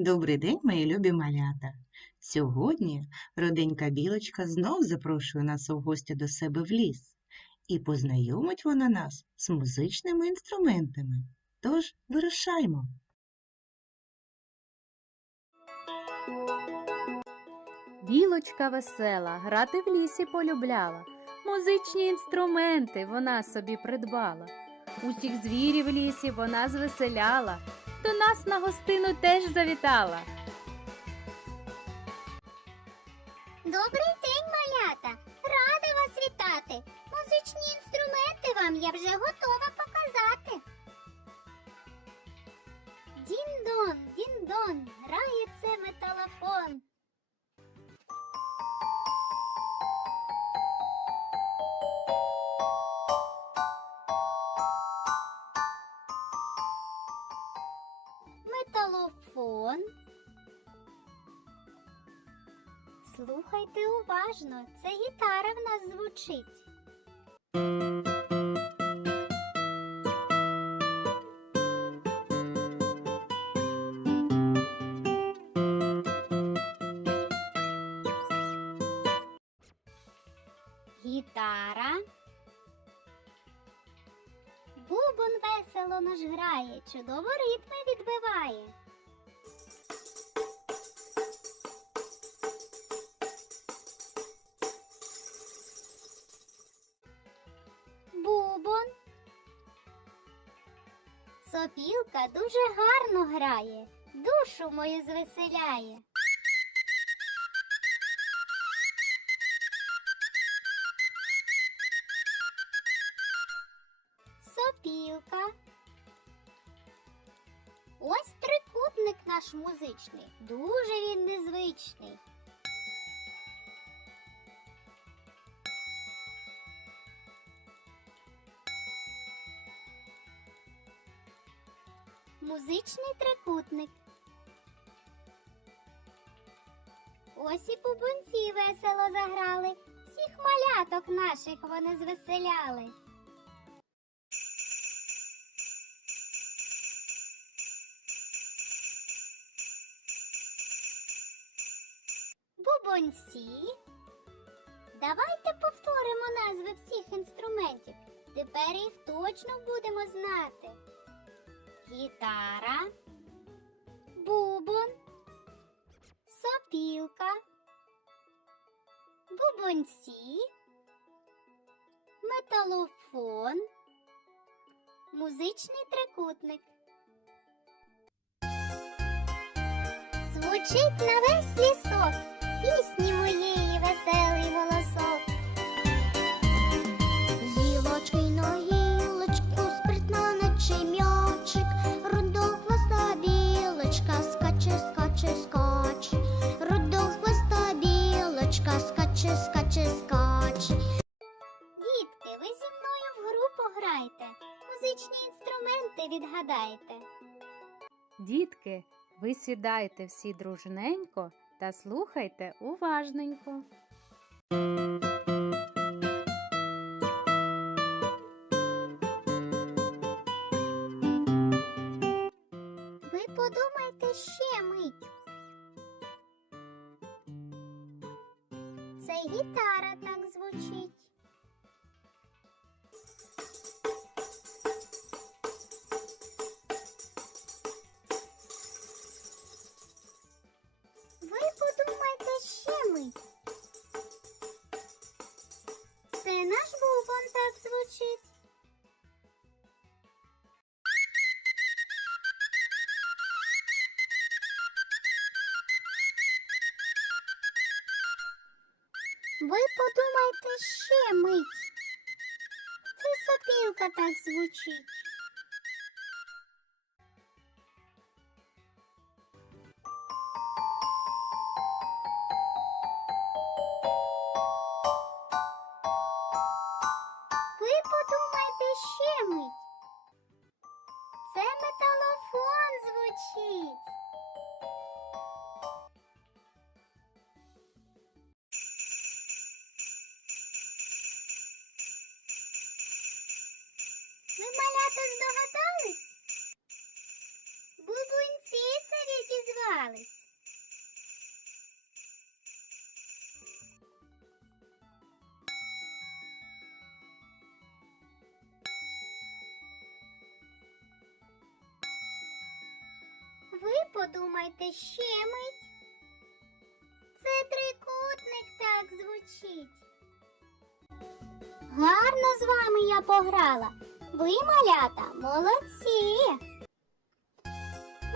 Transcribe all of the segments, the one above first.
Добрий день, мої любі малята! Сьогодні роденька білочка знов запрошує нас у гості до себе в ліс. І познайомить вона нас з музичними інструментами. Тож вирушаймо. Білочка весела, грати в лісі полюбляла. Музичні інструменти вона собі придбала. Усіх звірів в лісі вона звеселяла, до нас на гостину теж завітала. Добрий день, малята! Рада вас вітати! Музичні інструменти вам я вже готова Металофон. Слухайте уважно, це гітара в нас звучить. Гітара. Бубон весело наш грає, чудово ритми відбиває. Сопілка дуже гарно грає, душу мою звеселяє. Сопілка. Ось трикутник наш музичний. Дуже він незвичний. Музичний трикутник. Ось і бубунці весело заграли. Всіх маляток наших вони звеселяли. Бубонці. Давайте повторимо назви всіх інструментів. Тепер їх точно будемо знати. Гітара, бубон, сопілка, бубонці, металофон, музичний трикутник. Звучить на весь лісок пісні музичні інструменти відгадайте. Дітки, ви сідайте всі дружненько та слухайте уважненько. Ви подумайте ще мить. Це гітара так звучить. Ви подумайте ще мить. Це сопілка так звучить. Ви подумайте ще мить. Це металофон звучить. Погрались. Ви подумайте ще мить. Це трикутник так звучить. Гарно з вами я пограла. Ви, малята, молодці.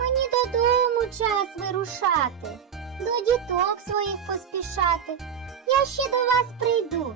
Мені додому час вирушати, до діток своїх поспішати. Я ще до вас прийду,